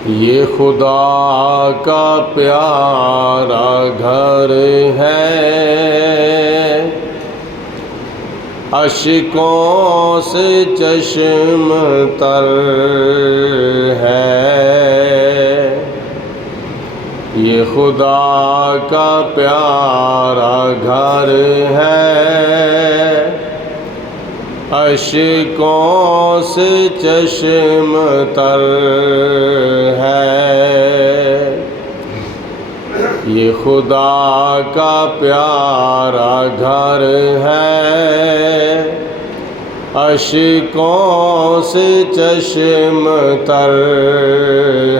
ये खुदा का प्यारा घर है, अश्कों से चश्म तर है। ये खुदा का प्यारा घर है, अश्कों से चश्म तर है। ये खुदा का प्यारा घर है, अश्कों से चश्म तर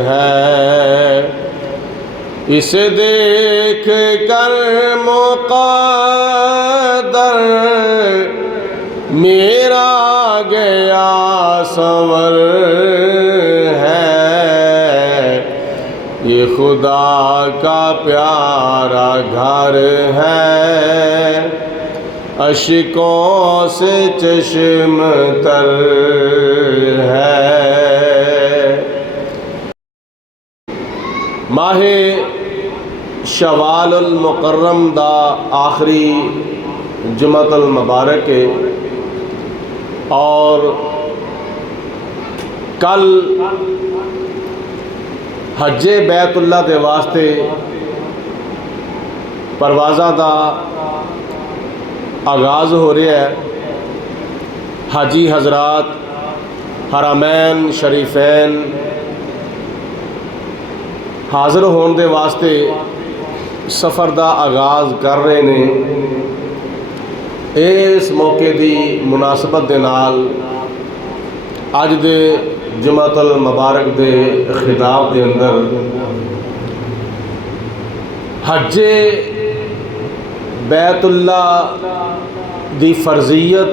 है। इसे देख कर मुक़द्दर मेरा गया संवर है। ये खुदा का प्यारा घर है, अश्कों से चश्म तर है। माहे शवाल मुकर्रम दा आखिरी जुमतुल मुबारक है और कल हज्जे बैतुल्ला के वास्ते परवाज़ा का आगाज़ हो रहा है। हाजी हजरात हरमैन शरीफैन हाज़र होने के वास्ते सफ़र का आगाज़ कर रहे हैं। इस मौके की मुनासबत के नाल अज दे जुमातुल मुबारक के खिताब के अंदर हज्जे बैतुल्ला दी फर्जियत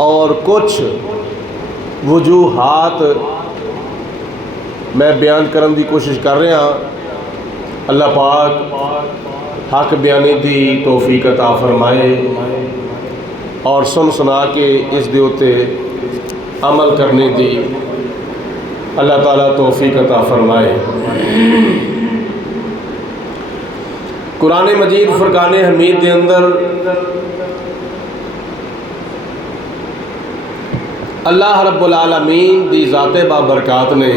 और कुछ वजूहात मैं बयान करने की कोशिश कर रहा। अल्लाह पाक हक बयानी की तौफीक अता फरमाए और सुन सुना के इस दे उत्ते अमल करने की अल्लाह ताला तौफीक अता फरमाए। कुरान मजीद फुरकान हमीद के अंदर अल्लाह रब्बुल आलमीन दी ज़ाते बाबरकात ने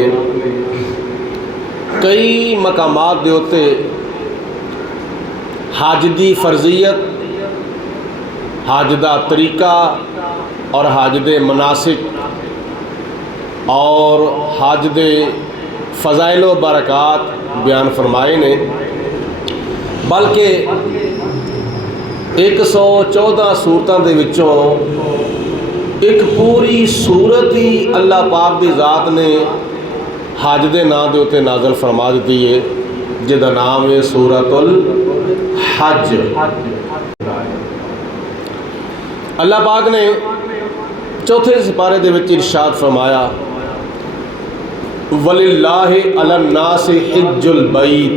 कई मकामात दे उत्ते हज की फर्जियत, हज का तरीका और हज के मनासिक और हज के फजाइल व बरक़ात बयान फरमाए ने। बल्कि 114 सूरतों के विचों एक पूरी सूरत ही अल्लाह पाक की ज़ात ने हज के नाम के उत्ते नाज़िल फरमा दी है, जिसका नाम है सूरतुल हज। अल्लाह पाक ने चौथे सिपारे दे विच इरशाद फरमाया, वलिल्लाहि अलन्नासि हिज्जुल बैत।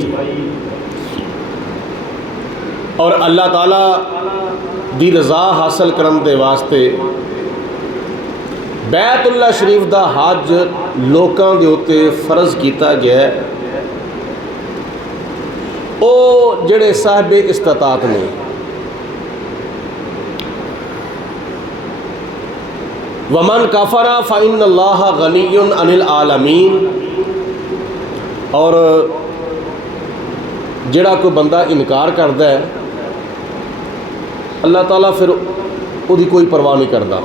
और अल्लाह ताला दी रज़ा हासिल करने के वास्ते बैतुल्ला शरीफ का हज लोगों के उत्ते फर्ज किया गया है। वो जिहड़े साहिब इस्तिताअत ने, वमन कफरा फ़इन्नल्लाह गनियुन अनिल आलमीन। और जिहड़ा कोई बंदा इनकार करता है, अल्लाह ताला फिर उसकी कोई परवाह नहीं करता,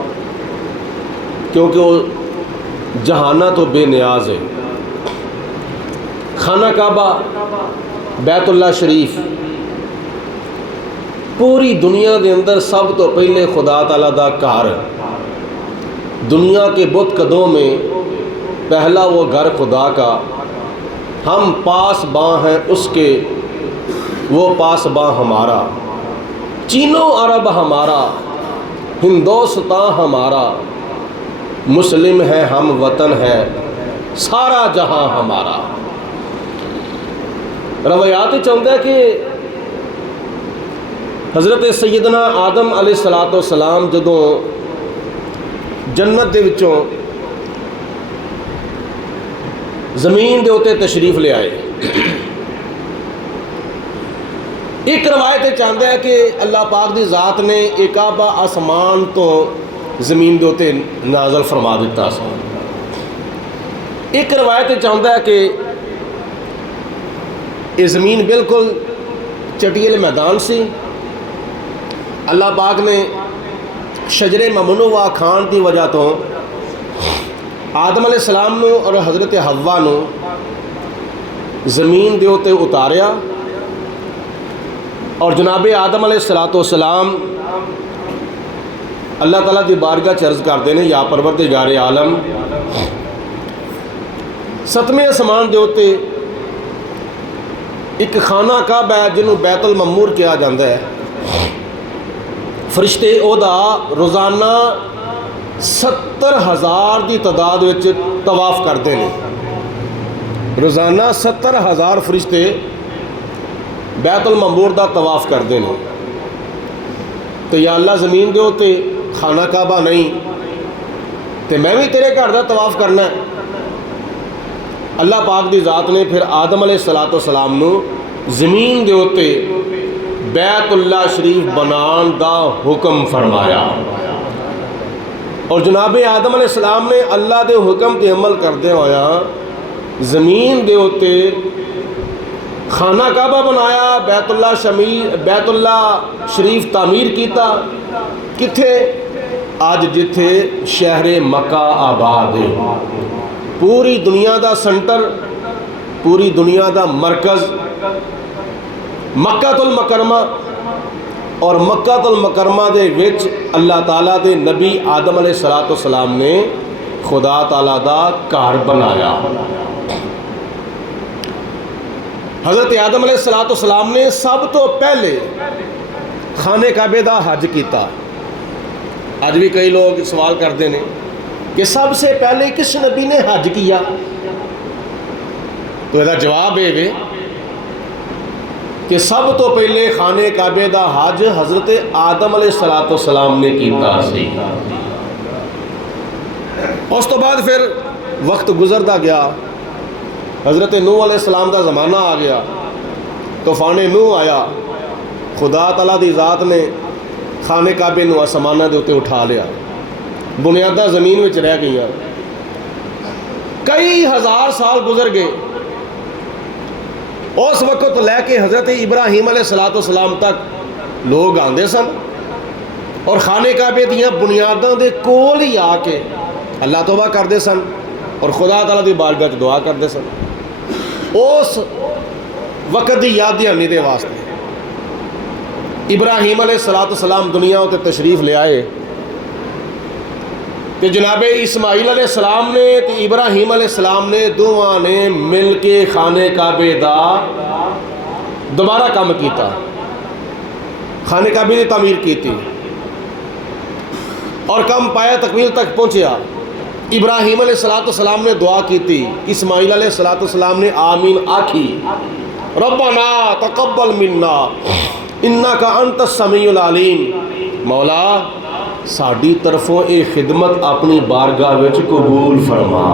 क्योंकि वो जहाना तो बेनियाज है। खाना काबा बैतुल्ला शरीफ पूरी दुनिया के अंदर सब तो पहले खुदा ताला दा घर, दुनिया के बुत कदों में पहला वो घर खुदा का। हम पासबां हैं उसके, वो पासबां हमारा। चीनो अरब हमारा, हिंदुस्तान हमारा। मुस्लिम है हम, वतन है सारा जहां हमारा। रवायात चाहता है कि हज़रत सैयदना आदम अलैहिस्सलाम जदों जन्नत दे विचों ज़मीन के उत्ते तशरीफ़ ले आए। एक रवायत चाहता है कि अल्लाह पाक की ज़ात ने एक काबा आसमान तो ज़मीन के उत्ते नाज़ल फरमा दिता। एक रवायत चाहता है कि ये ज़मीन बिल्कुल चटीले मैदान सी। अल्लाह पाक ने शजरे ममनुआ खान की वजह तो आदम अलैहिस्सलाम नू और हज़रत हव्वा नू ज़मीन के उत्ते उतारिया और जनाबे आदम अलैहिस्सलाम अल्लाह ताला की बारगाह च अर्ज़ करते हैं, या परवरदिगारे आलम, सतवें आसमान के उत्ते एक खाना काबा है जिन्होंने बैतुल ममूर कहा जाता है। फरिश्ते ओदा रोज़ाना 70,000 की तादाद में तवाफ करते हैं। रोज़ाना 70,000 फरिश्ते बैतुल ममूर का तवाफ करते हैं। तो या अल्लाह ज़मीन के उत्ते खाना काबा नहीं तो मैं भी तेरे घर का तवाफ करना है। अल्लाह पाक की ज़ात ने फिर आदम अलैहिस्सलाम नू ज़मीन के उत्ते बैतुल्लाह शरीफ बनाने का हुक्म फरमाया और जनाबे आदम अलैहिस्सलाम ने अल्लाह के हुक्म के अमल करते होया ज़मीन के उत्ते खाना काबा बनाया, बैतुल्लाह शरीफ तामीर किया। किथे? अज जिथे शहर मक्का आबाद है, पूरी दुनिया का सेंटर, पूरी दुनिया का मरकज़ मक्कातुल मुकरमा, और मक्कातुल मुकरमा दे विच अल्लाह ताला दे नबी आदम अलैहिस्सलाम ने खुदा ताला दा घर बनाया। हज़रत आदम अलैहिस्सलाम ने सब तो पहले खाने काबे का हज किया। अज भी कई लोग सवाल करते हैं कि सबसे पहले किस नबी ने हज किया, तो इसका जवाब ये कि सब तो पहले खाने काबे का हज हज़रत आदम अलैहिस्सलाम ने किया। उस तो बाद फिर वक्त गुजरता गया, हज़रत नूह अलैहिस्सलाम का ज़माना आ गया, तूफान नूह आया, खुदा तआला दी ज़ात ने खाने काबे नूं आसमानां दे उत्ते उठा लिया, बुनियादा ज़मीन में रह गई। कई हज़ार साल गुजर गए। उस वक्त लैके हज़रत इब्राहीम अलैहिस्सलाम तक लोग आते सन और खाने काबे दियाँ बुनियादां दे कोल ही आके अल्लाह तौबा करते सन और खुदा ताला दी बारगाह च दुआ करते सन। उस वक्त की याद दहानी के वास्ते इब्राहीम अलैहिस्सलाम दुनिया उत्ते तशरीफ़ ले आए तो जनाबे इस्माईल अलैहिस्सलाम ने तो इब्राहीम अलैहिस्सलाम ने दोवां ने मिल के खाने काबे का दोबारा काम किया, खाने काबे की तामीर की और कम पाया तकमील तक पहुँचा। इब्राहीम अलैहिस्सलाम ने दुआ की, इस्माईल अलैहिस्सलाम ने आमीन आखी, रब्बना तकब्बल मिन्ना इन्नका अंतस समीउल अलीम, मौला साड़ी तरफों ये खिदमत अपनी बारगाह विच कबूल फरमा।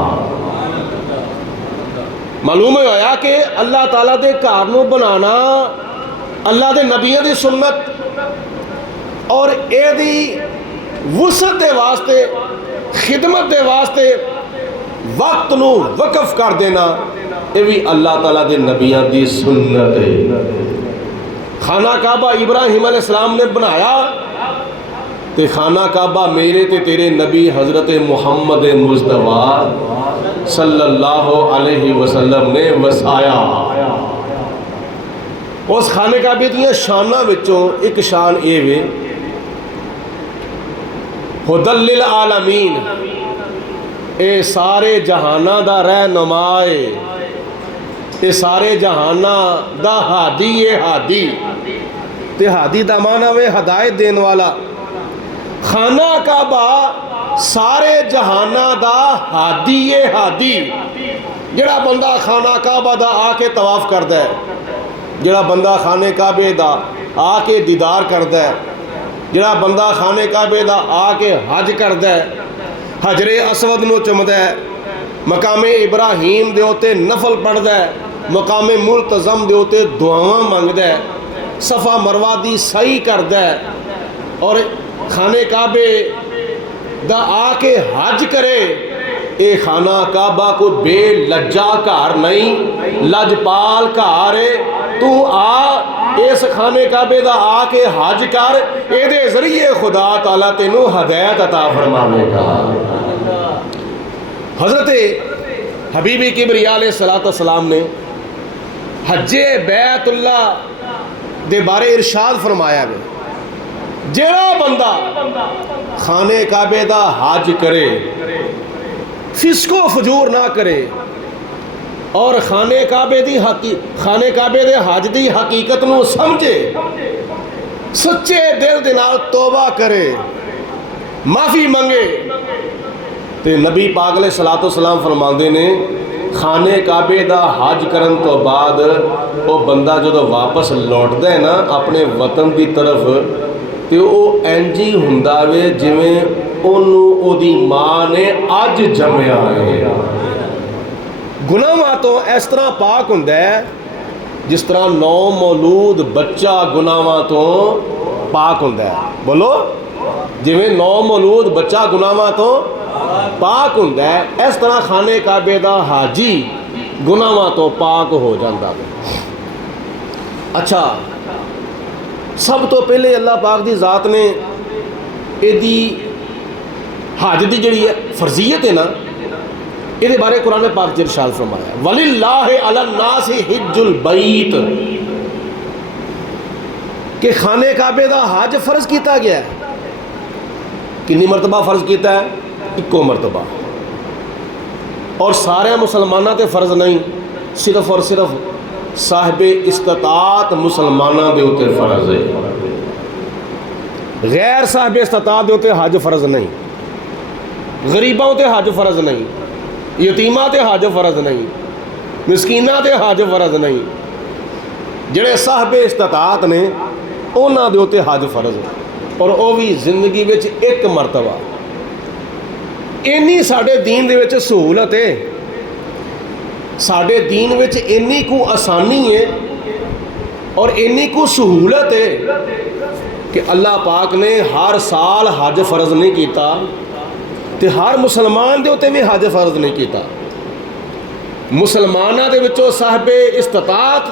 मालूम होया कि अल्लाह ताला दे घर नूं बनाना अल्लाह दे नबियों की सुन्नत और एदी वुसअत दे वास्ते, खिदमत दे वास्ते वक्त नूं वकफ कर देना, ये भी अल्लाह ताला दे नबियों की सुन्नत है। खाना काबा इब्राहीम अलैहिस्सलाम ने बनाया तो खाना काबा मेरे ते तेरे नबी हज़रत मुहम्मद मुस्तफ़ा सल्लल्लाहु अलैहि वसल्लम ने वसाया। उस खाने काबे दियां शानां विचों एक शान ये वे, हुदल लिल आलमीन, ये सारे जहाना दा रहनुमा है, ये सारे जहाना दा हादी है। हादी ते हादी दा माना वे हदायत देने वाला। खाना काबा सारे जहाना दा हादी है। हादी जड़ा बंदा खाना काबा दा आके तवाफ करता है, जड़ा बंदा खाने काबे दा आके दीदार करता है, जड़ा बंदा खाने काबे दा आके हज करता है, हजरे असवद नूं चुमदा है, मकामे इब्राहीम दे उत्ते नफल पढ़दा है, मकामे मुल्तज़म दे उत्ते दुआवां मंगदा है, सफ़ा मरवा दी सही करदा है और खाने काबे दा आके हज करे। ये खाना काबा को बेलज्जा घर नहीं, लजपाल घर है। तू आ इस खाने काबे दा आके हज कर, ये जरिए खुदा ताला तेनू हदायत अता फरमावेगा। हज़रत हबीबी किबरिया अलैहिस्सलाम ने हज्जे बैतुल्ला दे बारे इरशाद फरमाया वे, जेड़ा बंदा खाने काबे दा हज करे, फिस्को फजूर ना करे और खाने काबे दे हज दी हकीकत नू समझे, सच्चे दिल दे नाल तौबा करे, माफ़ी मंगे, तो नबी पाक अलैहिस्सलाम फरमाते ने खाने काबे दा हज करन तो बाद वो बंदा जो वापस लौटता है ना अपने वतन की तरफ, तो वो इंज ही हुंदा वे जिवें ओनू ओदी माँ ने अज जम्मिया है। गुनाहां तो इस तरह पाक हुंदा है जिस तरह नौ मौलूद बच्चा गुनाहां तो पाक हुंदा है। बोलो, जिवें नौ मौलूद बच्चा गुनाहां तो पाक हुंदा है, इस तरह खाने काबे दा हाजी गुनाहां तो पाक हो जाता है। अच्छा, सब तो पहले अल्लाह पाक दी ज़ात ने इहदी हज की जिहड़ी फर्जीयत है ना, ये बारे कुरान पाक च इरशाद फरमाया, वलिल्लाहि अलन्नासि हिज्जुल बैत, कि खाने काबे दा हज फर्ज किया गया है। कितनी मरतबा फर्ज किया है? इको मरतबा। और सारे मुसलमानों ते फर्ज नहीं, सिर्फ और सिर्फ साहिब इस्तात मुसलमानों के उत्ते फर्ज है। गैर साहिब इस्तात के उत्ते हज फर्ज नहीं, गरीबों ते हज फर्ज नहीं, यतीमां ते हज फर्ज नहीं, मिसकीनां ते हज फर्ज नहीं। जिहड़े साहिब इस्तात ने उन्हां दे उत्ते हज फर्ज है, और वह भी जिंदगी विच एक मरतबा। इन्नी साडे दीन दे विच सहूलत है, साडे दीन विच इन्नी को आसानी है और इन्नी को सहूलत है कि अल्लाह पाक ने हर साल हज फर्ज नहीं किया, तो हर मुसलमान दे उत्ते भी हज फर्ज नहीं किया। मुसलमानां दे विचों साहिबे इस्तात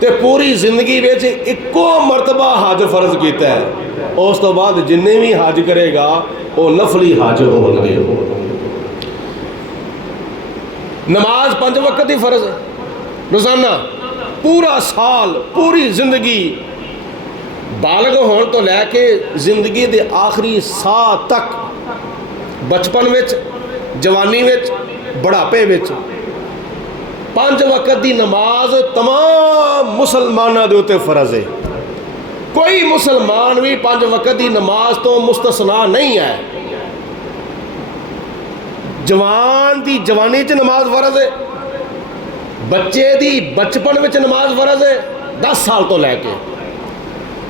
ते पूरी जिंदगी विच इक्को मरतबा हज फर्ज किया है, उस तो बाद जिन्ने भी हज करेगा वो नफली हज होंगे। नमाज 5 वक्त की फर्ज है रोजाना, पूरा साल पूरी जिंदगी बालग होने तो लैके जिंदगी के आखिरी साह तक, बचपन विच, जवानी विच, बुढ़ापे विच 5 वक्त की नमाज तमाम मुसलमानों के उत्ते फर्ज है। कोई मुसलमान भी 5 वक्त की नमाज तो मुस्तसना नहीं है। जवान की जवानी च नमाज फर्ज है, बच्चे की बचपन में नमाज फर्ज है 10 साल तो लैके,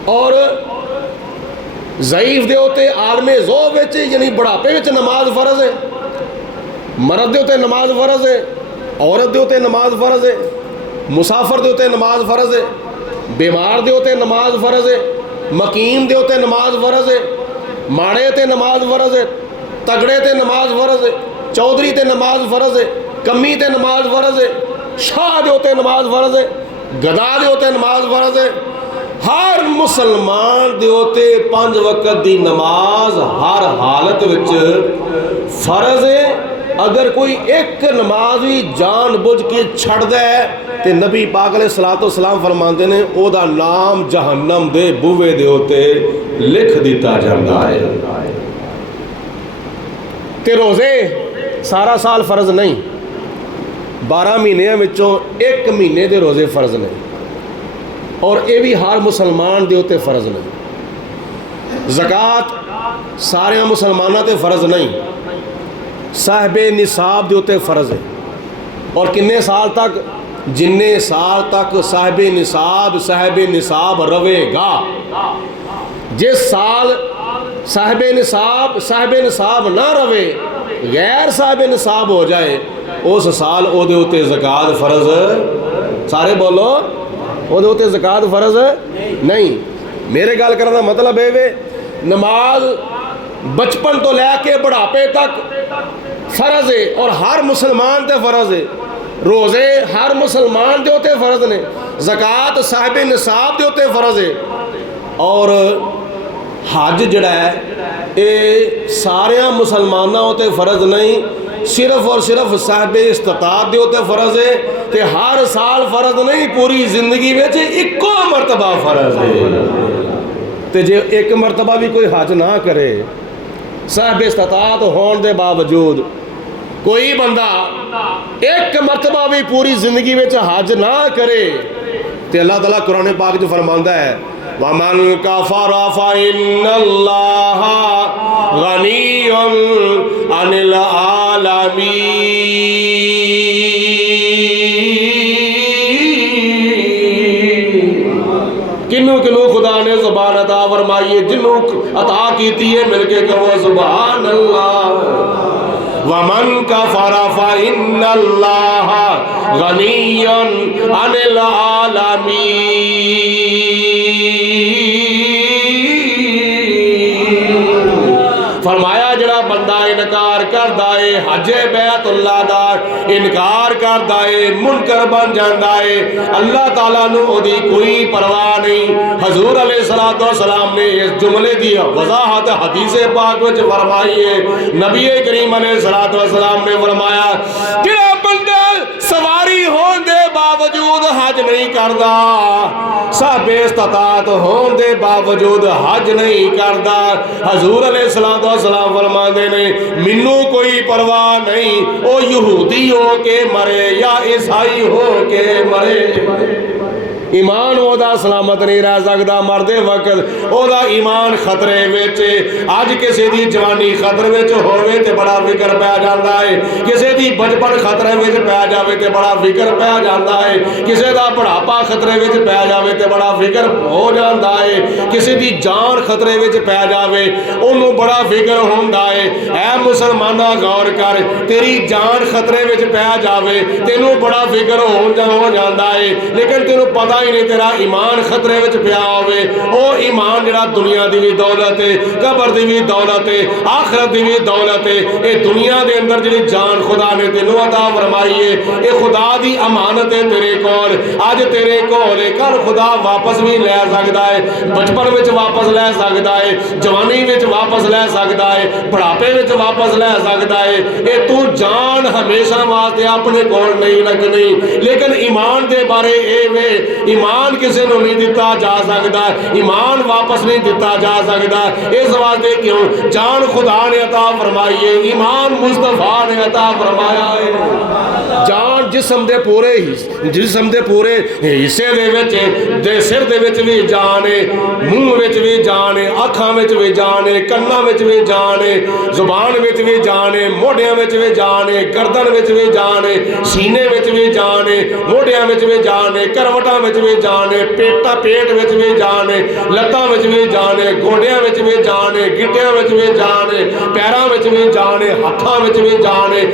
और ज़ईफ दे उत्ते आलमे ज़ो विच यानी बुढ़ापे विच नमाज फर्ज है। मर्द दे उत्ते नमाज फर्ज है, औरत दे उत्ते नमाज फर्ज है, मुसाफर दे उत्ते नमाज फर्ज है, बीमार दे उत्ते नमाज फर्ज है, मकीम दे उत्ते नमाज फर्ज है, माड़े ते नमाज फर्ज है, तगड़े ते नमाज फर्ज है, चौधरी ते नमाज फर्ज है, कमी ते नमाज फर्ज है, शाह दे उत्ते नमाज फर्ज है, गदा दे उत्ते नमाज फर्ज है। हर मुसलमान दे उत्ते 5 वक्त की नमाज हर हालत विच फर्ज है। अगर कोई एक नमाज भी जान बुझ के छड़दा है तो नबी पाक अलैहिस्सलाम फरमाते ने ओदा नाम जहन्नम दे बूहे दे उत्ते लिख दिता जाता है। ते रोज़े सारा साल फर्ज नहीं, 12 महीनों विचों 1 महीने के रोज़े फर्ज ने, और ये भी हर मुसलमान के उत्ते फर्ज नहीं। ज़कात सारे मुसलमानों ते फर्ज नहीं, साहिबे निसाब के उत्ते फर्ज है। और किन्ने साल तक? जिन्ने साल तक साहिबे निसाब रवेगा। जिस साल साहिबे निसाब ना रवे गैर साहिब निसाब हो जाए उस साल ओदे उत्ते ज़कात फ़र्ज, सारे बोलो, ओदे उत्ते ज़कात फ़र्ज नहीं। मेरे गल करने का मतलब है वे नमाज बचपन तो लैके बुढ़ापे तक फ़र्ज है और हर मुसलमान ते फ़र्ज है। रोज़े हर मुसलमान के उत्ते फ़र्ज ने, ज़कात साहिब निसाब के उत्ते फ़र्ज है और हज जड़ा है ये सारे मुसलमानों उत्ते फ़र्ज नहीं, सिर्फ और सिर्फ साहिब इस्तिताअत के उत्ते फ़र्ज है। तो हर साल फ़र्ज नहीं, पूरी जिंदगी में इक्को मरतबा फ़र्ज है। तो जे एक मरतबा भी कोई हज ना करे साहिब इस्तिताअत होने के बावजूद, कोई बंदा एक मरतबा भी पूरी जिंदगी में हज ना करे तो अल्लाह ताला कुरान पाक जो फरमांदा है वमन कफरा फइन्नल्लाह गनियुन अनिल आलमीन। किन्नू किन्नू खुदा ने ज़ुबान अता फरमाई है, जिन्नू अता की है मिलके कहो सुभान अल्लाह। वमन कफरा फइन्नल्लाह गनियुन अनिल आलमीन। फरमाया जड़ा बंदा इनकार करदा है हजे बैतुल्लाह दा, इनकार करदा है मुनकर बन जाता है, अल्लाह ताला नू ओदी कोई परवाह नहीं। हजूर अलैहिस्सलातु वस्सलाम ने इस जुमले की वजाहत हदीस पाक में फरमाई है। नबी करीम अलैहिस्सलातु वस्सलाम ने फरमाया जिहड़ा बंदा सवारी होने के बावजूद हज नहीं करता, साहिब इस्तिताअत होने के बावजूद हज नहीं करता, हजूर अलैहिस्सलातु वस्सलाम फरमाते ने मैनू कोई परवाह नहीं, ओ यहूदी हो के मरे या ईसाई हो के मरे, ईमान ओदा सलामत नहीं रह सकता। मरदे वक्त ओदा ईमान खतरे विच। अज किसी की जवानी खतरे विच होवे ते बड़ा फिक्र पै जाता है, किसी की बचपन खतरे विच पै जावे ते बड़ा फिक्र पै जाता है, किसी का बुढ़ापा खतरे विच पै जावे ते बड़ा फिक्र हो जाता है, किसी की जान खतरे विच पै जावे उन्होंने बड़ा फिक्र होता है। ऐ मुसलमाना गौर कर, तेरी जान खतरे विच पै जावे तेनों बड़ा फिक्र हो जाता है, लेकिन तेनों पता ही नहीं तेरा ईमान खतरे विच पिया होवे। ओ ईमान जिहड़ा दुनिया दी भी दौलत है, कबर दी भी दौलत है, आखिरत दी भी दौलत है। ये दुनिया दे अंदर जिहड़ी जान खुदा ने तेनों अता फरमाई है, ये खुदा दी अमानत है तेरे कोल। अज तेरे कोल कल खुदा वापस भी लै सकदा है, बचपन विच वापस लै सकदा है, जवानी विच वापस लै सकदा है, बुढ़ापे विच वापस लै सकदा है। ये तू जान हमेशा वास्ते अपने कोल नहीं रखनी, लेकिन ईमान दे बारे ए वे ईमान किसी को नहीं दिता जा सकता, ईमान वापस नहीं दिता जा सकता। इस वास्ते क्यों जान खुदा ने अता फरमाई है, ईमान मुस्तफा ने अता फरमाया है। जान जिस्म दे पूरे हिस्से दे सिर दे विच भी जान है, मूँह विच भी जान है, अखां विच भी जान है, कन्नां विच भी जान है, जुबान विच भी जान है, मोढियां विच भी जान है, गर्दन विच भी जान है, सीने विच भी जान है, मोढियां विच भी जान है, करवटां विच भी जान है, पेट विच भी जान है, लत्तां विच भी जान है, गोडियां विच भी जान है, गिट्टियां विच भी जान है, पैरां विच भी जान है, हत्थां विच भी जान है,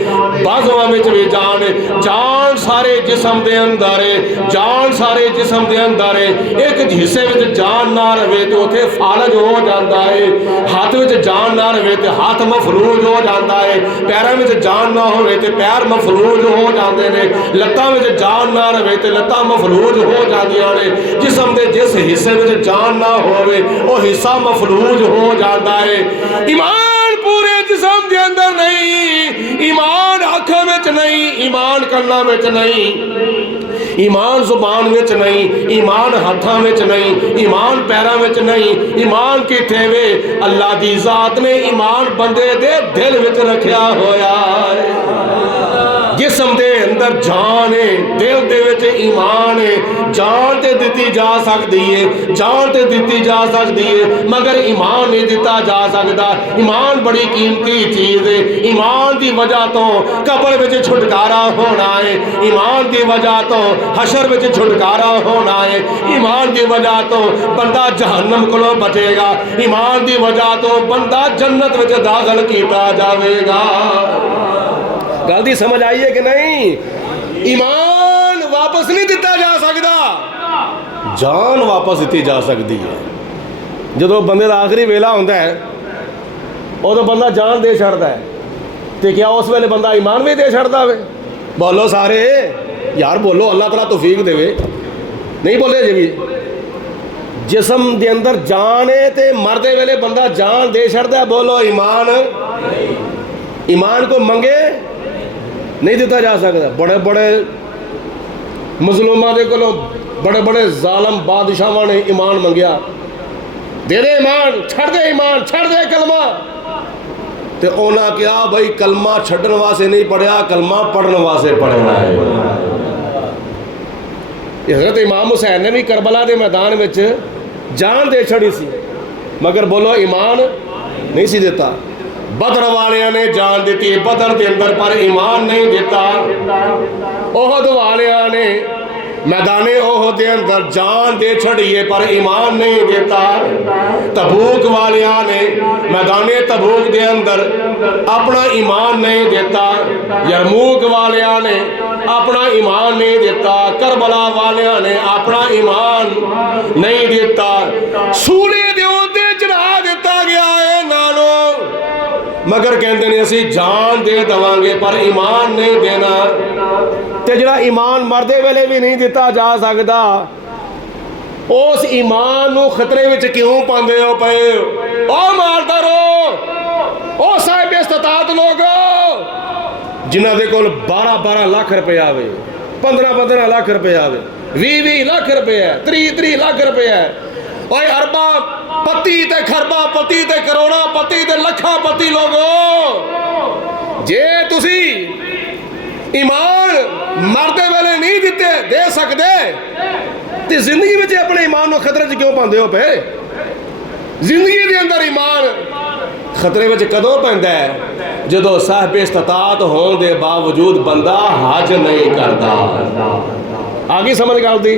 बाजुआं विच भी जान है। जान सारे जिस्म दे अंदर है, जान सारे जिस्म दे अंदर है। एक हिस्से विच जान ना रहे तो उथे फालज हो जाता है, हाथ विच जान ना रहे तो हाथ मफलूज हो जाता है, पैरों में जान ना होवे तो पैर मफलूज हो जाते हैं, लत्तां विच जान ना रहे तो लत्तां मफलूज हो जांदियां ने। जिस्म दे जिस हिस्से में जान ना होवे वो हिस्सा मफलूज हो जाता है। ईमान पूरे जिस्म के अंदर नहीं, ईमान अखां विच नहीं, ईमान कन्नां विच नहीं, ईमान जुबान विच नहीं, ईमान हाथां विच नहीं, ईमान पैरां विच नहीं। ईमान किथे वे? अल्लाह दी जात ने ईमान बंदे दे दिल विच रखिया होया है। जिस्म दे अंदर जान है, दिल दे विच ईमान है। जान ते दिती जा सकती है, जान ते दिती जा सकती है, मगर ईमान नहीं दिता जा सकता। ईमान बड़ी कीमती चीज़ है। ईमान की वजह तो कब्र विच छुटकारा होना है, ईमान की वजह तो हशर विच छुटकारा होना है, ईमान की वजह तो बंदा जहन्नम को बचेगा, ईमान की वजह तो बंदा जन्नत विच दाखिल किया जाएगा। गल दी समझ आई है कि नहीं? ईमान वापस नहीं दिता जा सकता, जान वापस दी जा सकती है। जो बंदे का आखिरी वेला होता है उदों बंदा जान दे छड़ता है, तो क्या उस वेले बंदा ईमान भी दे छड़ता वे? बोलो सारे यार, बोलो, अल्लाह तआला तौफीक देवे। नहीं बोले जी भी? जिसम के अंदर जान है तो मरदे वेले बंदा जान दे छड़ता है। बोलो ईमान, ईमान को मंगे नहीं दिता जा सकता। बड़े बड़े मजलूमां दे कोलों बड़े बड़े जालम बादशाहां ने ईमान मंगया, दे दे ईमान, छड़ दे ईमान, छड़ दे कलमा, तो उन्हें कहा भाई कलमा छड्डण वास्ते नहीं पढ़िया, कलमा पढ़ने वास्ते पढ़ना है। हज़रत इमाम हुसैन ने भी करबला के मैदान में जान दे छड़ी सी, मगर बोलो ईमान नहीं सी देता। बदर वालिया ने जान दी बदर के अंदर, पर ईमान नहीं दिता। ओहद वालिया ने मैदाने ओहद के अंदर जान दे छड़िए, पर ईमान नहीं देता। तबूक वालिया ने मैदाने तबूक के अंदर अपना ईमान नहीं देता। यरमूक वालिया ने अपना ईमान नहीं देता। करबला वालिया ने अपना ईमान नहीं देता। सूले दे उत्ते चढ़ा दिता गया है नालो, मगर कहते ने असी जान दे देवांगे पर ईमान नहीं देना। ते जिहड़ा ईमान मरदे वेले भी नहीं दिता जा सकता, उस ईमान नूं खतरे विच क्यों पांदे हो पए? ओ मालदारो, ओ साहिब इस्तात लोग जिन्हां दे कोल 12-12 लाख रुपया आवे, 15-15 लाख रुपया आवे, 20-20 लाख रुपया, 30-30 लाख रुपया, ओए अरबा पति ते खरबा पति ते करोड़ा पति ते लखा पति लोगो, जे तुसी ईमान मरदे वेले नहीं दिते दे सकते तो जिंदगी में अपने ईमान को खतरे च क्यों पाते हो पे? जिंदगी के अंदर ईमान खतरे में कदों पैंदा है जो साहिब इस्तात होने के बावजूद बंदा हज नहीं करता। आगे समझ गल दी?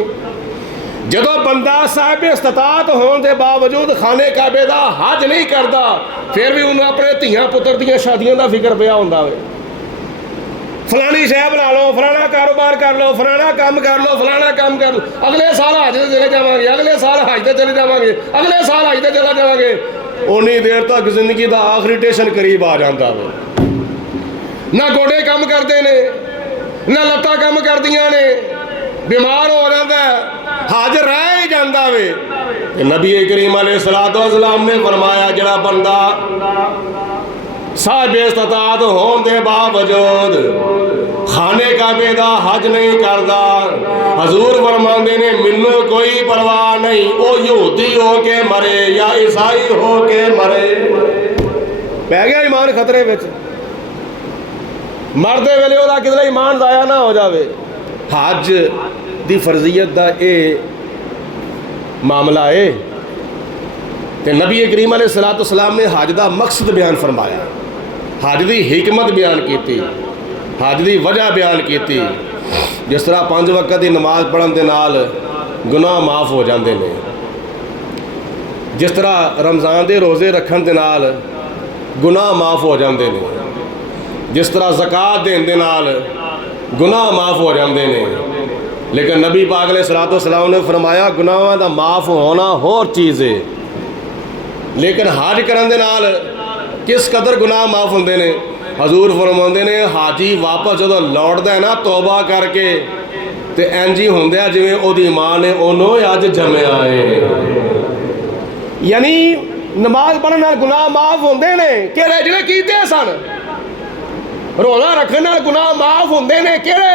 जो बंदा साहिब इस्तात होने के बावजूद खाने काबे का हज नहीं करता, फिर भी उन्हें अपने धियां पुत्र दी शादियों का फिक्र पिया होंदा वे। फलानी शह बना लो, फलाना कारोबार कर लो, फलाना काम कर लो, फलाना काम कर लो, अगले साल हज से चले जावांगे, अगले साल हज से चले जावांगे, अगले साल हज से चला जावांगे। उन्नी देर तक जिंदगी का आखिरी स्टेशन करीब आ जाता है। ना गोडे काम करते ने, ना लत्तां काम करदियां ने, बीमार हो जाता है, हज रह ही जाता वे। नबी करीम अलैहिस्सलाम ने फरमाया जड़ा बंदा साहिब इस्तात होने के बावजूद खाने काबे का हज नहीं करता, हजूर फरमाते ने मैनू कोई परवाह नहीं, वो यहूदी हो के मरे या ईसाई हो के मरे। पै गया ईमान खतरे में, मरदे वेले ओदा किधरे ईमान जाया ना हो जाए। हज की फर्जीयत का ये मामला है तो नबी करीम अलैहिस्सलाम ने हज का मकसद बयान फरमाया, हज की हिकमत बयान की, हज की वजह बयान की। जिस तरह 5 वक्त की नमाज पढ़न के नाल गुनाह माफ़ हो जाते हैं, जिस तरह रमज़ान के रोज़े रखन के नाल गुनाह माफ़ हो जाते हैं, जिस तरह ज़कात देने के नाल गुनाह माफ़ हो जाते हैं। लेकिन नबी पाक अलैहिस्सलाम ने फरमाया गुनाहों का माफ़ होना होर चीज़ है, लेकिन हज करन दे नाल किस कदर गुनाह माफ़ होंदे ने। हजूर फरमाते ने हाजी वापस जो लौटता है ना तौबा करके तो इंज ही होंदा जिवें ओदी मां ने उन्होंने अज जमया है। यानी नमाज पढ़ने नाल गुनाह माफ़ होंदे ने किहड़े जिहड़े कीते सन, रोज़ा रखने नाल गुनाह माफ़ होंदे ने किहड़े?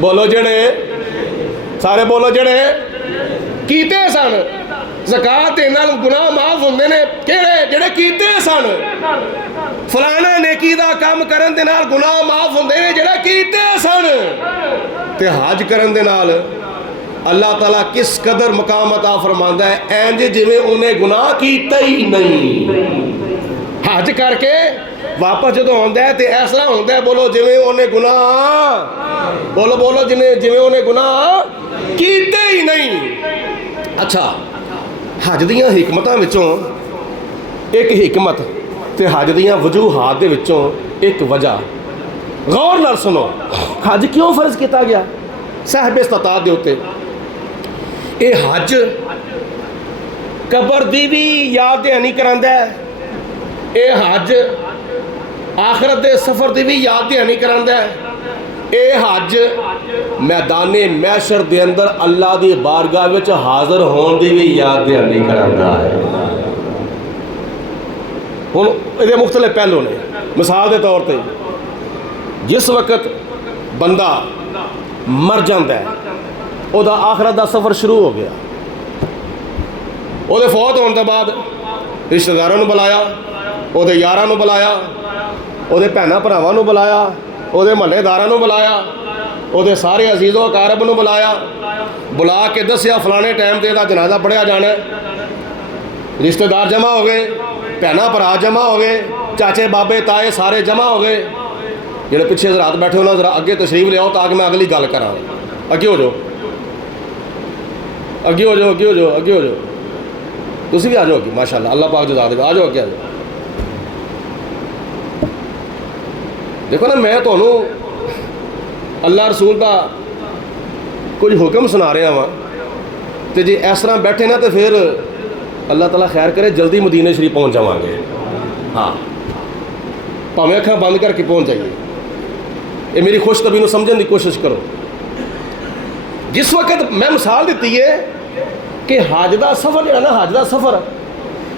बोलो जिहड़े, सारे बोलो जिहड़े कीते सन। ज़कात देने नाल गुनाह माफ़ होंदे ने किहड़े? जिहड़े कीते सन। फलाना नेकी दा काम करन दे नाल गुनाह माफ हुंदे ने जेड़ा कीते सन ते हज करन दे नाल अल्लाह ताला किस कदर मकाम अता फरमांदा है इंज जिवें उन्हें गुनाह कीता ही नहीं। हज करके वापस जो आंदा है तो ऐसा होंदा है बोलो जिवें उन्हें गुनाह बोलो बोलो जिवें उन्हें गुनाह कीते ही नहीं। अच्छा हज दियां हिकमतां विचों एक हिकमत ते हज दियां वजूहात दे विचों एक वजह गौर नाल सुनो। हज क्यों फर्ज किया गया साहिब इस्तात दे उत्ते? ये हज कबर दी भी याद दहानी करांदा है, ये हज आखरत दे सफर की भी याद दहानी करांदा है, ये हज मैदाने मैशर दे अंदर अल्लाह की बारगाह विच हाज़र होने की भी याद दहानी करांदा है। हुण इहदे मुख्तलिफ पहलू ने। मिसाल के तौर पर जिस वक्त बंदा मर जाता है उहदा आखरत का सफ़र शुरू हो गया, उहदे फौत होने के बाद रिश्तेदारों बुलाया, उहदे यारां बुलाया, उहदे भैनां भरावां बुलाया, उहदे महल्लेदारां बुलाया, उहदे सारे अजीज़ो अकारब नूं बुलाया, बुला के दस्या फलाने टाइम ते इहदा जनाजा पढ़िया जाना। रिश्तेदार जमा हो गए, भैनां भरा जमा हो गए, चाचे बाबे ताए सारे जमा हो गए। जिहड़े पिछे हज़रात बैठे उन्होंने जरा अगे तशरीफ लियाओ ताकि मैं अगली गल करा। अगे हो जाओ, अगे हो जाओ, अगे हो जाओ, अगे हो जाओ, तुसीं भी आ जाओ अगे। माशाअल्लाह अल्लाह पाक जज़ा दे। आ जाओ अगे, आ जाओ। देखो ना मैं तुहानूं अल्लाह रसूल का कुछ हुक्म सुना रहा वां तो जे इस तरह बैठे ना तो फिर अल्लाह ताला खैर करे जल्दी मदीने शरीफ पहुँच जावांगे। हाँ भावें अखां बंद करके पहुँच जाइए। ये मेरी खुशतबी नूं समझने की कोशिश करो। जिस वक्त मैं मिसाल दी है कि हज का सफ़र जो ना, हज का सफ़र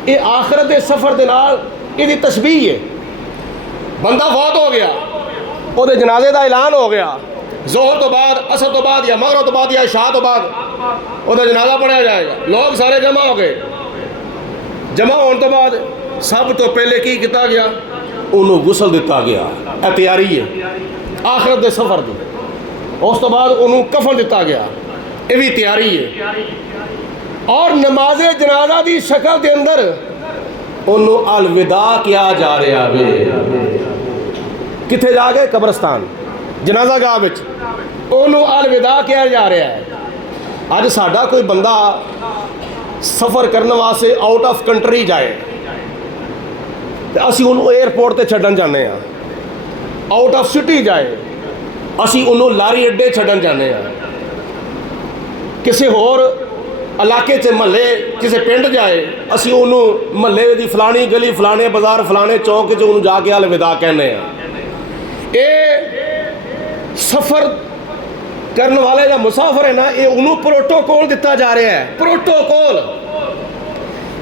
ये आखरत के सफ़र के नाल इहदी तशबीह है। बंदा फौत हो गया, उहदे जनाजे का ऐलान हो गया, जोहर तो बाद, असर तो बाद या मगरिब तो बाद या इशा तो बाद उहदा जनाजा पढ़िया जाएगा। लोग सारे जमा हो गए। जमा होने तो बाद सब तो पहले की किया गया, उन्होंने गुसल दिता गया। यह तैयारी है आखिरत के सफ़र की। उस तो बाद उन्होंने कफन दिता गया, ये भी तैयारी है। और नमाज जनाजा की शक्ल के अंदर उन्होंने अलविदा किया जा रहा है। किथे जा गए? कब्रस्तान जनाजा गाह विच उन्होंने अलविदा किया जा रहा है। अज साडा कोई बंदा सफ़र करने वास्ते आउट ऑफ कंट्री जाए तो असी उन्होंने एयरपोर्ट पर छड्डन जाने, आउट ऑफ सिटी जाए असी उन्होंने लारी अड्डे छड्डन जाने, किसी होर इलाके च महल्ले किसी पिंड जाए असी उन्होंने महल्ले की फलानी गली फलाने बाजार फलाने चौक च उन्होंने जाके अलविदा कहने। ये सफ़र करने वाले जो मुसाफिर है ना, ये उन्होंने प्रोटोकॉल दिता जा रहा है। प्रोटोकॉल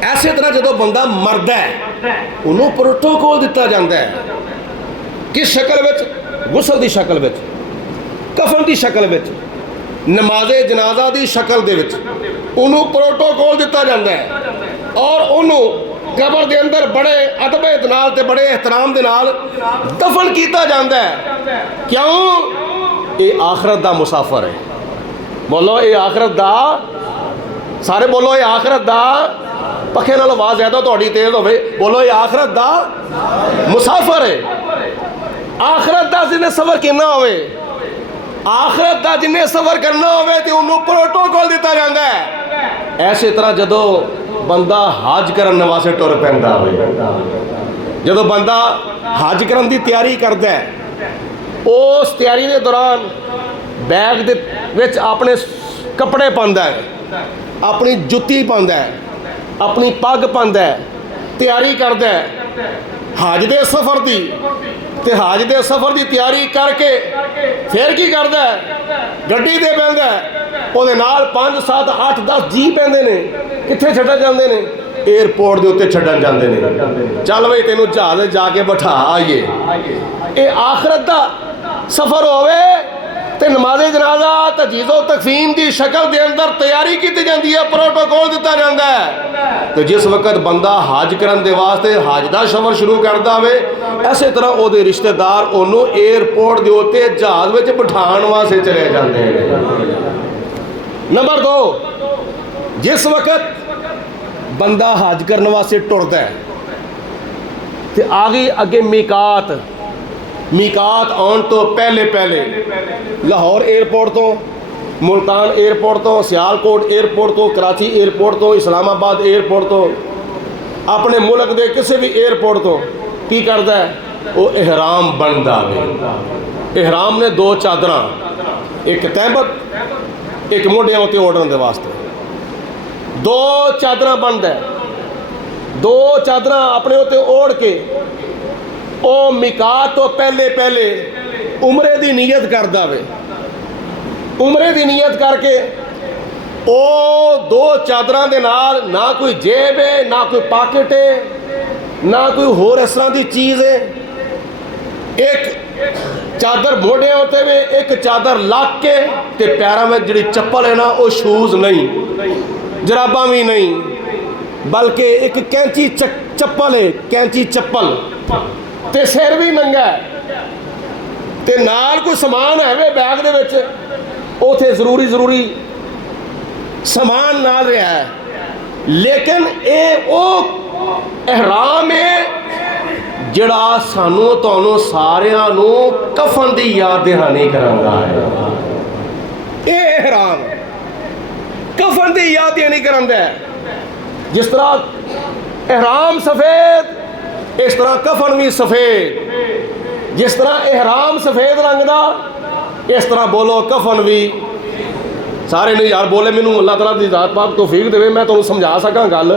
ऐसे तरह जो बंदा मरदा है उन्होंने प्रोटोकॉल दिता जाता है। किस शक्ल में? गुसल की शक्ल में, कफन की शक्ल में, नमाजे जनाजा की शक्ल दे विच उन्होंने प्रोटोकॉल दिता जाता है। और उन्होंने कबर के अंदर बड़े अदबे दे नाल ते बड़े एहतराम के नाल दफन किया जाता है। क्यों? ये आखरत का मुसाफर है। बोलो ये आखरत का, सारे बोलो ये आखरत का। पखे नाल आवाज़ ज़्यादा थोड़ी तेज हो, बोलो ये आखरत का मुसाफर है। आखरत का जिन्हें सफ़र करना होवे, आखरत का जिन्हें सफ़र करना होवे तो उन्होंने प्रोटोकॉल दिता जाता है। ऐसे तरह जदों बंदा हज करने वास्ते टुर पैंदा होवे, जदों बंदा हज करने की तैयारी करता है, उस तैयारी के दौरान बैग दे विच अपने कपड़े पांदा है, अपनी जुत्ती पांदा है, अपनी पग पांदा है, तैयारी करता है हज के सफ़र की। तो हज के सफ़र की तैयारी करके फिर की करता है? गड्डी दे पैंदा है, उहदे नाल 5 7 8 10 जी पैंदे ने। कित्थे छड्डन जांदे ने? एयरपोर्ट के उत्ते छड्डन जांदे ने। चल बई तेनू जहाज़ जाके बैठा आइए। ये आखरत का सफ़र होवे ते नमाज़े जनाजा तजीज़ो तकसीम की शक्ल के अंदर तैयारी की जाती है, प्रोटोकॉल दिता जाता है। तो जिस वक्त बंदा हज करने के वास्ते हज का सफर शुरू करता हो, इस तरह वो रिश्तेदार उन्होंने एयरपोर्ट के उत्ते जहाज़ में बिठाने वास्ते चले जाते हैं। नंबर 2, जिस वक्त बंदा हज करने वास्ते टुरदा है तो आ गई अगे मीकात। मीकात आने तो पहले लाहौर एयरपोर्ट तो, मुल्तान एयरपोर्ट तो, सियालकोट एयरपोर्ट तो, कराची एयरपोर्ट तो, इस्लामाबाद एयरपोर्ट तो, अपने मुल्क के किसी भी एयरपोर्ट तो की करता है, वो एहराम बनता है। एहराम ने 2 चादर, एक तहबत एक मोढियां उत्ते ओढ़ने के वास्ते, 2 चादर बनता है। 2 चादर अपने उत्ते ओढ़ के ओ मिकात तो पहले उमरे की नीयत करता वे। उमरे की नीयत करके ओ 2 चादरों के नाल ना कोई जेब है, ना कोई पॉकेट है, ना कोई होर इस तरह की चीज़ है। एक चादर मोढे होते हुए, एक चादर लग के ते पैरों में जी चप्पल है ना, वो शूज़ नहीं, जराबा भी नहीं, बल्कि एक कैंची चप्पल है, कैंची चप्पल ते सिर भी नंगा है, ते नाल कोई समान है वे बैग दे विच, उथे जरूरी समान नाल रहा है। लेकिन ये वो एहराम है जिहड़ा सानू तुहानू सारियां नू कफन की याद दहानी करांदा है। ये एहराम कफन की याद दहानी करांदा है। जिस तरह एहराम सफ़ेद, इस तरह कफन भी सफ़ेद। जिस तरह एहराम सफ़ेद रंग का, इस तरह बोलो कफन भी। सारे नहीं यार बोले, मैनू अल्लाह तआला दी ज़ात पाक तौफीक देवे मैं तुहानू समझा सकां गल,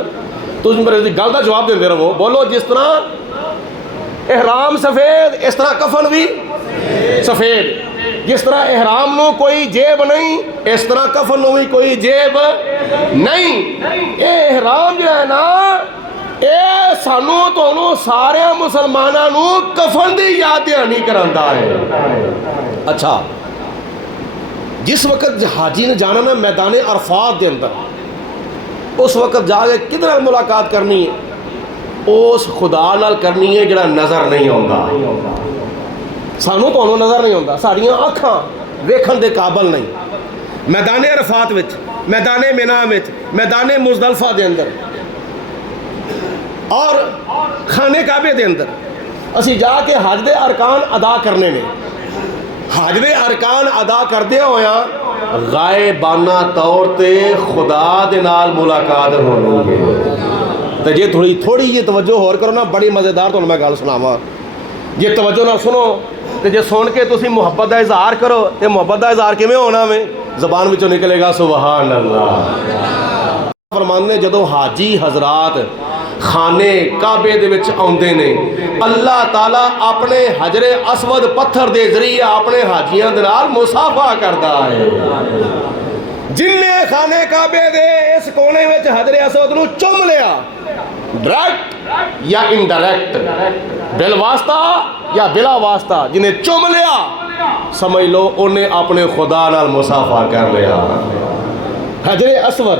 तुम मेरी गल का जवाब देंदे रहो। बोलो, जिस तरह एहराम सफ़ेद, इस तरह कफन भी सफ़ेद। जिस तरह एहराम नू कोई जेब नहीं, इस तरह कफन नू भी कोई जेब नहीं। ये एहराम जो है ना, ये सानू तुहानू सारे मुसलमानों नू कफन की याद दहानी करांदा है। अच्छा, जिस वक्त हाजी ने जाना ना मैदान अरफात के अंदर, उस वक्त जाके किहदे नाल मुलाकात करनी है? उस खुदा नाल करनी है जिहड़ा नज़र नहीं आउंदा। सानू तुहानू नज़र नहीं आउंदा, साड़ियां अखां वेखण दे काबिल नहीं। मैदान अरफात विच, मैदान मिना विच, मैदान मुज़दलिफा दे अंदर और खाने काबे के अंदर असी जाके हज के अरकान अदा करने ने। हज के अरकान अदा करदे होया गायबाना तौर पर खुदा दे नाल मुलाकात होनी है। तो जे थोड़ी जी तवज्जो होर करो ना, बड़ी मज़ेदार तुहानू मैं गल सुनावां। जे तवज्जो नाल सुनो तो जे सुन के तुसी मुहब्बत का इजहार करो, तो मुहब्बत का इजहार किवें होना वे? ज़बान विचों निकलेगा सुबहान अल्लाह। फरमांदे जदों हाजी हजरात खाने काबे दे विच आउंदे ने, अल्लाह ताला अपने हजरे असवद पत्थर के जरिए अपने हाजियां दे नाल मुसाफा करता है। जिन्ने खाने काबे दे इस कोने में हजरे असवद नू चुम लिया, डायरेक्ट या इनडायरेक्ट, बिल वास्ता या बिला वास्ता, जिन्हें चुम लिया समझ लो उन्हें अपने खुदा नाल मुसाफा कर लिया। हजरे असवद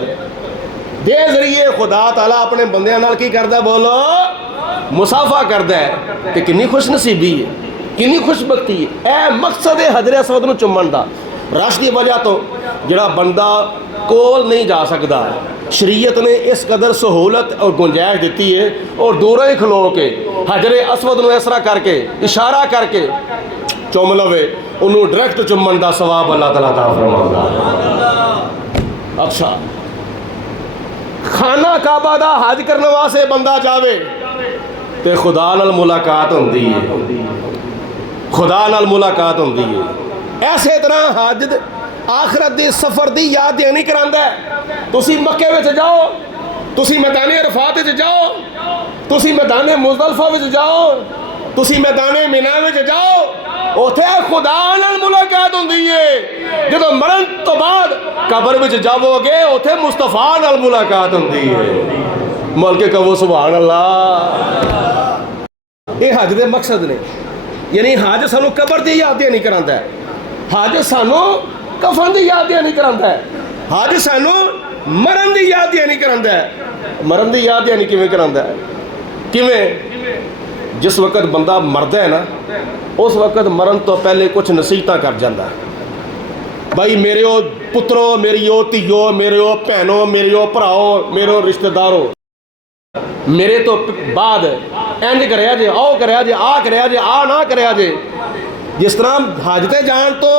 दे जरिए खुदा ताला अपने बंदियां नाल की करदा? बोलो, मुसाफा करदा है। कि कितनी खुश नसीबी है, कितनी खुशबख्ती है। ए मकसद है हजरे असवद नू चुमन दा। रश की वजह तो जिहड़ा बंदा कोल नहीं जा सकता, शरीयत ने इस कदर सहूलत और गुंजाइश दी है, और दूरों ही खलो के हजरे असवद नू इस तरह करके इशारा करके चुम लवे, उन्होंने डायरेक्ट चुमन का सवाब अल्लाह ताला अता फरमांदा है। अच्छा, खाना काबा दा हज करने वास्ते बंदा जावे तो खुदा नाल मुलाकात होंदी है, खुदा नाल मुलाकात होंदी है। ऐसे तरह हज आखिरत के सफर की याद नहीं करांदा। तुसी मक्के विच जाओ, तुसी मैदान अरफात विच जाओ, तुसी मैदान मुज़दलिफा विच जाओ, तुसी मैदान मिना विच जाओ, उत्थे खुदा नाल मुलाकात होंदी है। जदों मरण तो बाद कबर विच जाओगे, उत्थे मुस्तफा नाल मुलाकात होंदी है। मल के कहो सुभान अल्लाह। ये हज के मकसद ने, यानी हज सानू कबर की याद नहीं करांदा है। हज सानू कफन की याद नहीं कराता है, हज सानू मरन की याद नहीं कराता है। मरन की याद नहीं किवें कराता है? किवें? जिस वक्त बंदा मरदा है ना, उस वक्त मरन तो पहले कुछ नसीहतां कर जाता है। भाई मेरे ओ पुत्रो, मेरी ओ धियो, मेरे ओ भैनों, मेरे ओ भराओ, मेरे रिश्तेदारों, मेरे तो बाद इंज कराया जे, आओ कराया जे, आ कराया जे, आ ना कराया जे। जिस तरह हज ते जान तो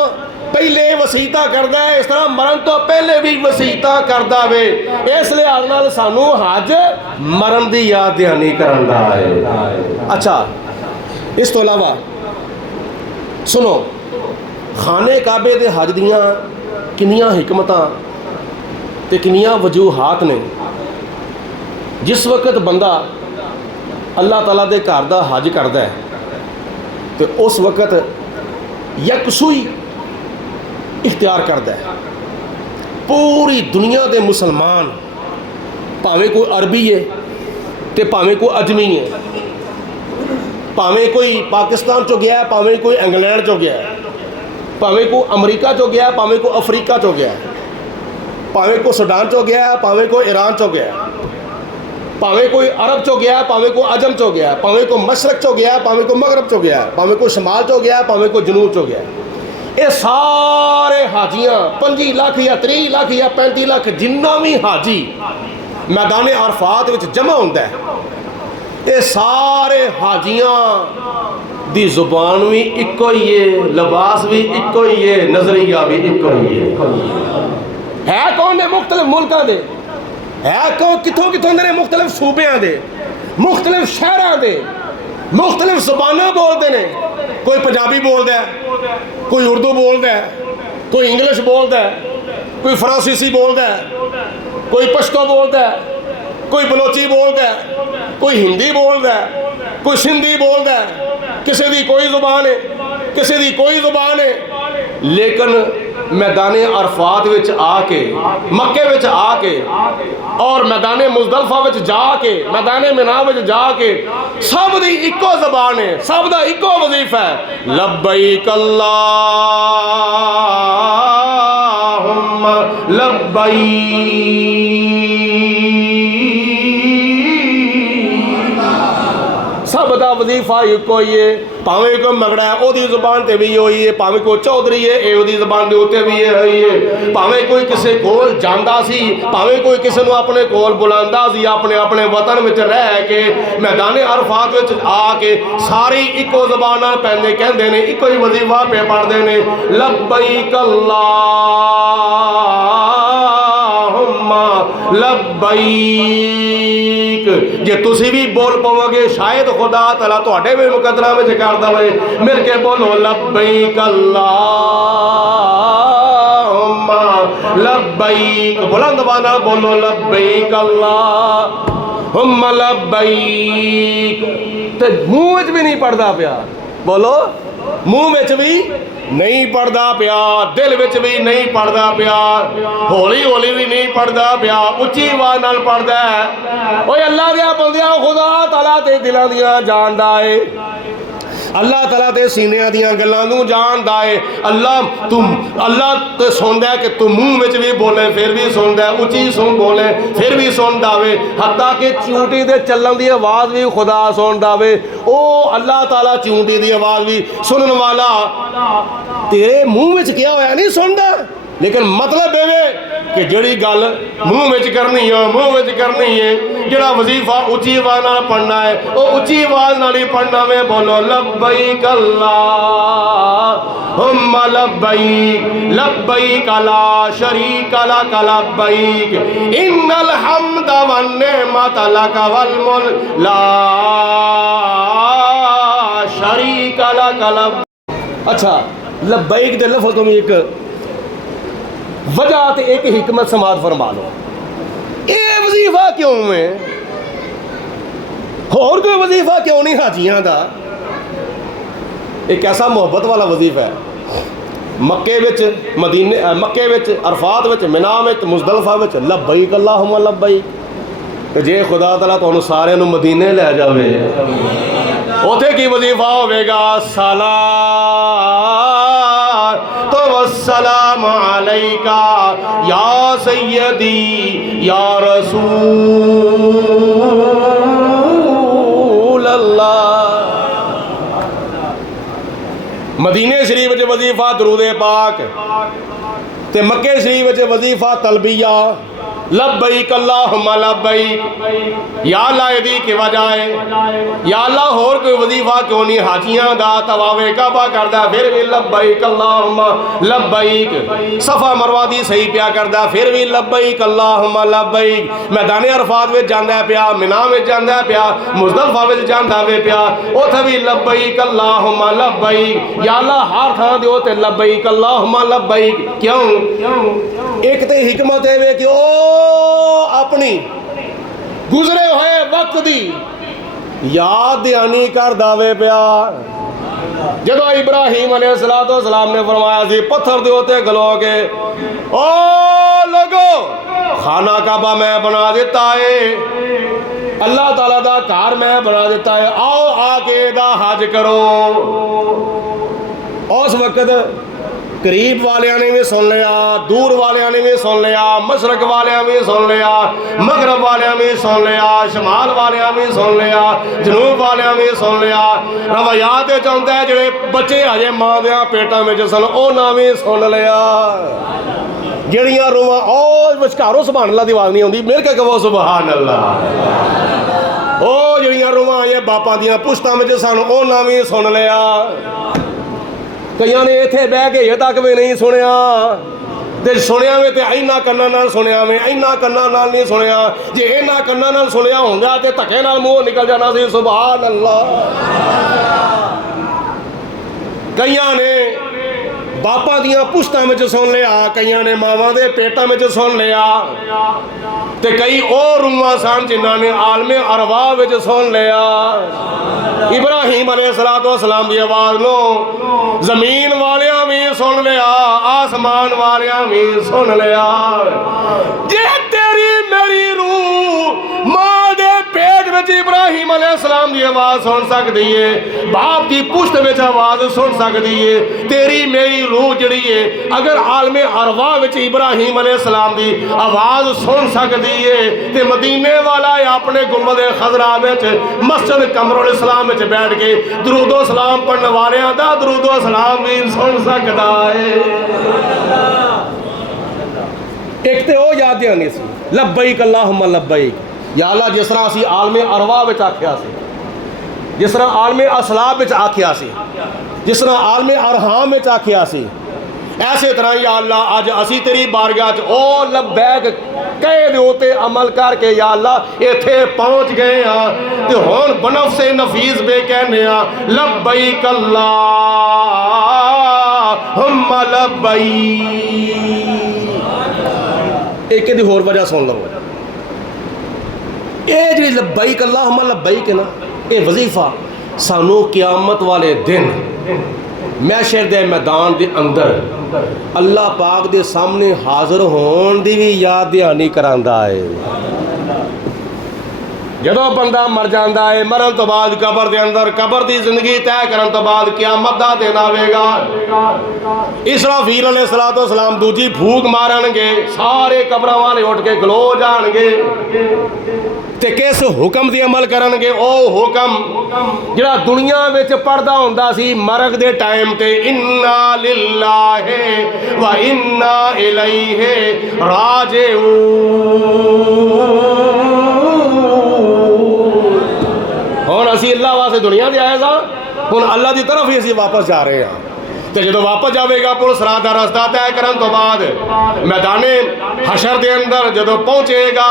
पहले वसीयतां करदा है, इस तरह मरन तो पहले भी वसीयतां करदा वे। इस लिहाज नाल सानू हज मरन की याद दहानी करांदा है। अच्छा, इस तो अलावा सुनो, खाने काबे दे हज दियां किन्नियां हिकमतां ते किन्नियां वजूहात ने। जिस वक्त बंदा अल्लाह ताला दे घर दा हज करदा है तो उस वक्त यकसुई इख्तियार करता है। पूरी दुनिया के मुसलमान, भावें कोई अरबी है तो भावें कोई अजमी है, भावें कोई पाकिस्तान चो गया, भावें कोई इंग्लैंड चो गया, भावें कोई अमरीका चो गया, भावें कोई अफ्रीका चो गया, भावें कोई सूडान चो गया, भावें कोई ईरान चो गया, भावें कोई अरब चो गया, भावें कोई अजम चो गया, भावें कोई मशरक चो गया, भावें कोई मगरब चो गया, भावें कोई शमाल चो गया, भावें कोई जनूब चो गया। ये सारे हाजियाँ 25 लाख या 30 लाख या 35 लाख जिन्ना भी हाजी मैदान अरफात विच जमा होंदा है, ये सारे हाजियाँ दी जुबान भी इको ही है, लिबास भी इको ही है, नजरिया भी इको ही है। कौन ने मुख्तलिफ मुल्कों के है, कौन कितों कितों ने, मुख्तलिफ सूबे दे, मुख्तलिफ शहरों के, मुख्तलिफ जबाना बोलते हैं। कोई पंजाबी बोलता है, कोई उर्दू बोलता है, कोई इंग्लिश बोलता है, कोई फ्रांसीसी बोलता है, कोई पश्तो बोलता है, कोई बलोची बोलता है, कोई हिंदी बोलता है, कोई सिंधी बोलता है, किसी की कोई जुबान है, किसी की कोई जुबान है। लेकिन मैदान अरफात विच आके, मक्के विच आके और मैदान मुजदलफा विच जाके, मैदान मिना विच जाके सब दी इको ज़बान है, सब दा इको वजीफा है, लब्बैक अल्लाहुम्मा लब्बैक। सब दा वजीफा इको ही है। भावें कोई मगड़ा है ओदी जुबान ते भी होई है, भावें कोई चौधरी है ए ओदी जुबान दे उत्ते भी होई है, भावें कोई किसी कोल जांदा सी, भावें कोई किसी नूं अपने कोल बुलांदा सी, अपने अपने वतन विच रह के मैदान अरफात विच आके सारी इको जुबान नाल पैंदे कहंदे ने, इको ही वजीफा पे पढ़दे ने, लब्बैक अल्लाहुम्मा लब्बैक। जे तुसी भी बोल पाओगे शायद खुदा तआला तुहाडे भी मुकद्दरां विच कर दवे। मिल के बोलो लब्बैक अल्लाहुम्मा लब्बैक, बुलंद आवाज़ नाल बोलो लब्बैक अल्लाहुम्मा लब्बैक। ते मुंह विच भी नहीं पढ़दा पिया, बोलो मुंह विच भी नहीं पढ़दा पिया, दिल विच भी नहीं पढ़दा पिया, हौली हौली भी नहीं पढ़दा पिया, उच्ची आवाज़ नाल पढ़दा है। ओए अल्लाह दिया बंदिया, खुदा ताला ते दिलां दियां जानदा है, अल्लाह ताला ते सीनियां दियां गल्लां नूं जानदा है। अल्लाह तो सुनदा है कि तू मुंह विच भी बोले फिर भी सुनदा है, उच्ची सुन बोले फिर भी सुनदा वे, हत्ता कि चूंटी दे चलन दी आवाज़ भी खुदा सुनदा वे। ओ अल्लाह ताला चूंटी दी आवाज़ भी सुनन वाला तेरे मुंह विच क्या होया नहीं सुनदा, लेकिन मतलब ये कि जिहड़ी गल मुंह विच करनी है मुंह विच करनी है, जिहड़ा वजीफा उच्ची आवाज़ नाल पढ़ना है वो उच्ची आवाज़ नाल ही पढ़ना वे। बोलो लब्बैक अल्लाहुम्मा लब्बैक, लब्बैक ला शरीक लक लब्बैक, इन्नल हम्दा वन निअमत लक वल मुल्क ला शरीक लक लब्बैक। अच्छा, लब्बैक दे लफ्ज़ तो एक वजह ते एक हिकमत समात फरमा लो, ये वजीफा क्यों है, होर कोई वजीफा क्यों नहीं हाजियां दा? एक ऐसा मोहब्बत वाला वजीफा है। मक्के विच मदीने, मक्के विच अरफात विच मिना विच मुजदलफा विच लब्बैक अल्लाहुम्मा लब्बैक। जे खुदा ताला तुहानू सारे नू मदीने लै जावे, उत्थे की वजीफा होवेगा, सलात अस्सलाम अलैका या सय्यदी या रसूल अल्लाह। मदीने शरीफ च वजीफा दरूद पाक ते मक्के शरीफ च वजीफा तलबिया लब्बैक अल्लाहुम्मा लब्बैक। या अल्लाह इहदी की वजह है, या अल्लाह होर कोई वजीफा क्यों नहीं हाजियां दा तवावे काबा करदा फिर भी लब्बैक अल्लाहुम्मा लब्बैक। सफा मरवा दी सही पिया करदा फिर भी लब्बैक अल्लाहुम्मा लब्बैक। मैदान अरफात विच जांदा पिया, मिना विच जांदा पिया, मुज़दलिफा विच जांदा वे पिया, उत्थे भी लब्बैक अल्लाहुम्मा लब्बैक। या अल्लाह हर थां दे ते लब्बैक अल्लाहुम्मा लब्बैक। क्यों? एक ते हिकमत है वे कि ओ अपनी गुजरे हुए वक्त दी याद ध्यानी कर दावे पिया। जदों इब्राहिम अलैहिस्सलाम ने फरमाया सी पत्थर दे उत्ते खलो के ओ लोगो खाना काबा मैं बना दिता है, अल्लाह ताला दा घर मैं बना दिता है, आओ आके दा हज करो। उस वक्त करीब वालियां ने भी सुन लिया, दूर वालियां ने भी सुन लिया, मशरक वालियां भी सुन लिया, मगरब वालियां भी सुन लिया, शमाल वालियां भी सुन लिया, जनूब वालियां भी सुन लिया। रवायात चाहता है जेडे बच्चे अजे मां दे पेटां में सन उन्हां भी सुन लिया। जड़ियां रूहां ओ विचकारों सुभान अल्लाह दी आवाज़ नहीं आउंदी, मेरे के कहो सुभान अल्लाह। ओ जड़ियां रूहां ये बापां दियां पुश्तां में सन उन्हां भी सुन लिया। कईयां ने इत्थे बह के ये तक भी नहीं सुनिया, ते सुनिया वे ते इन्ना कन्ना नाल सुनिया वे, इन्ना कन्ना नाल नहीं सुनिया। जे इन्ना कन्ना नाल सुनिया होंदा ते धक्के नाल मूंह निकल जाना सी सुभान अल्लाह। कईयां ने बापां दियां पुश्तां में सुन लिया, कईयां ने मावां दे पेटां में सुन लिया, ते कई और रूहां सन जिन्हां ने आलमे अरवाह विच सुन लिया। इब्राहिम अलैहिस्सलाम दी आवाज़ नो जमीन वालियां भी सुन लिया, आसमान वालियां भी सुन लिया। जे तेरी मेरी रूह मां दे पेट विच इब्राहिम अलैहिस्सलाम दी आवाज़ सुन सकदी है, बाप की पुश्त विच आवाज़ सुन सकदी है, तेरी मेरी रूह जिहड़ी है अगर आलमे अरवाह विच इब्राहिम अलैहिस्सलाम दी आवाज़ सुन सकदी है ते मदीने वाला अपने गुंबद खजरा विच मस्जिद कमरुल इस्लाम विच बैठ के दरूदो सलाम पढ़ने वालियां दा दरूदो सलाम भी सुन सकदा है। एक ते ओ याद ध्यानी सी लब्बैक अल्लाहुम्मा लब्बैक। या अल्लाह जिस तरह असी आलमे अरवाह विच आखिया सी, जिस तरह आलमे असलाब विच आखिया सी, जिस तरह आलमे अरहाम विच आखिया सी, ऐसे तरह या अल्लाह अज असी तेरी बारगाह च ओ लब्बैक कहे दे उते अमल करके या अल्लाह इत्थे पहुंच गए हाँ ते हुण बनफ़्से नफीस बे कहने आ लब्बैक अल्लाहुम्मा लब्बैक। एक दी होर वजह सुन लो, ये जी लब्बैक अल्लाहुम्मा लब्बैक है ना, ये वजीफा सानू क़यामत वाले दिन महशर दे मैदान के अंदर अल्लाह पाक दे सामने हाजिर होने की भी याद ध्यानी करांदा है। जदों बंदा मर जाता है, मरन तो बाद कबर के अंदर कबर की जिंदगी तय करने तो बाद क़यामत दा दिन आवेगा। इसराफील अलैहिस्सलाम दूजी फूक मारनगे, सारे कबरां वाले उठ के खलो जाणगे ते किस हुक्म दी अमल करनगे? ओ हुक्म जिहड़ा दुनिया विच पढ़दा हुंदा सी मरग दे टाइम ते इन्ना लिल्लाहि व इन्ना इलैहि राजिऊन। हुण असीं अल्लाह वास्ते दुनिया दे आए सां, हुण अल्लाह की तरफ ही असीं वापस जा रहे हैं। तो जो वापस जाएगा पुलिस रात का रास्ता तय करने तो बाद मैदाने हशर के अंदर जो पहुँचेगा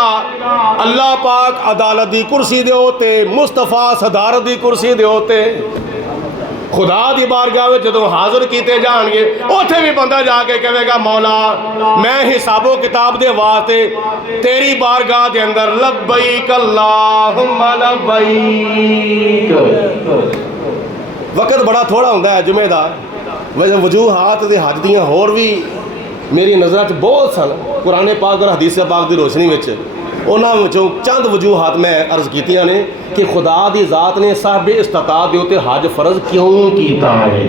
अल्लाह पाक अदालत की कुर्सी दे उत्ते, मुस्तफा सदारत की कुर्सी दे उत्ते खुदा की बारगाह में जो हाजिर किए जाएंगे, उत्थे भी बंदा जाके कहेगा मौला मैं हिसाबो किताब के वास्ते तेरी बारगाह के अंदर लब्बैक अल्लाहुम्मा लब्बैक। वक्त बड़ा थोड़ा होंदा है जुमे का, वैसे वजूहात ते हज दियां होर भी मेरी नज़र च बहुत सन। कुरान पाक और हदीस पाक की रोशनी में उन्होंने चंद वजूहात मैं अर्ज कीतियां ने कि खुदा की ज़ात ने साहब इस्तिताअत दे उत्ते हज फर्ज क्यों किया है।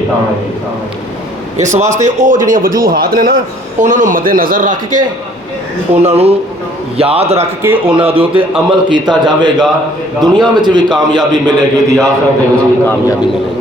इस वास्ते वो ਜਿਹੜੀਆਂ वजूहात ने ना उन्होंने मद्देनज़र रख के उन्होंने याद रख के उन्होंने उत्ते अमल किया जाएगा, दुनिया में भी कामयाबी मिलेगी तो आखिरत में भी कामयाबी मिलेगी।